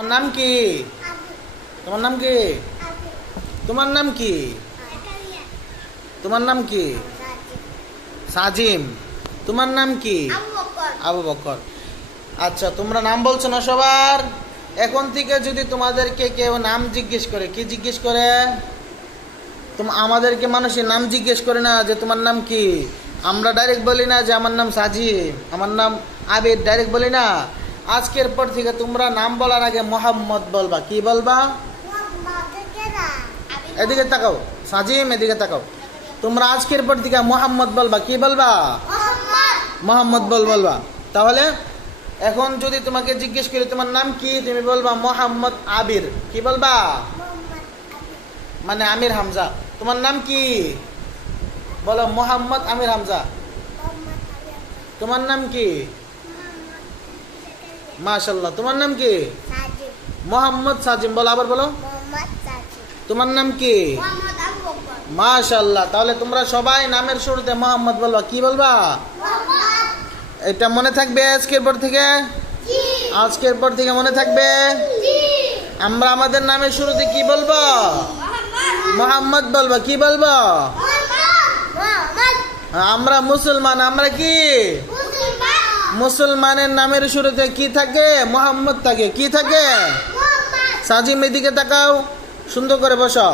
তোমার নাম কি? তোমার নাম কি? তোমার নাম কি? তোমার নাম কি? সাজিম। তোমার নাম কি? আবু বকর। আচ্ছা, তোমরা নাম বলছো না সবার? এখন থেকে যদি তোমাদেরকে কেউ নাম জিজ্ঞেস করে, কি জিজ্ঞেস করে? আমাদেরকে মানুষের নাম জিজ্ঞেস করে না যে তোমার নাম কি। আমরা ডাইরেক্ট বলি না যে আমার নাম সাজিম, আমার নাম আবিদ, ডাইরেক্ট বলি না। আজকের পর থেকে তোমরা নাম বলার আগে মোহাম্মদ বলবা। কি বলবা? এদিকে তাকাও সাজিম, এদিকে তাকাও। তোমরা আজকের পর থেকে মোহাম্মদ বলবা। কি বলবা? মোহাম্মদ বলবা। তাহলে এখন যদি তোমাকে জিজ্ঞেস করি তোমার নাম কি, তুমি বলবা মোহাম্মদ আবির। কি বলবা? মানে আমির হামজা। তোমার নাম কি? বলো মোহাম্মদ আমির হামজা। তোমার নাম কি? মাশাআল্লাহ। তোমার নাম কি? মোহাম্মদ সাজিম। বলো, আবার বলো। তোমার নাম কি? মাশাআল্লাহ। তাহলে তোমরা সবাই নামের শুরুতে মোহাম্মদ বলবা। কি বলবা? এটা মনে থাকবে আজকের পর থেকে? আজকের পর থেকে মনে থাকবে। আমরা আমাদের নামের শুরুতে কি বলবো? মোহাম্মদ বলবো। কি বলবো? আমরা মুসলমান, আমরা কি মুসলমানের নামের শুরুতে কি থাকে? মোহাম্মদ থাকে। কি থাকে? সাজিম, এদিকে তাকাও, সুন্দর করে বসো।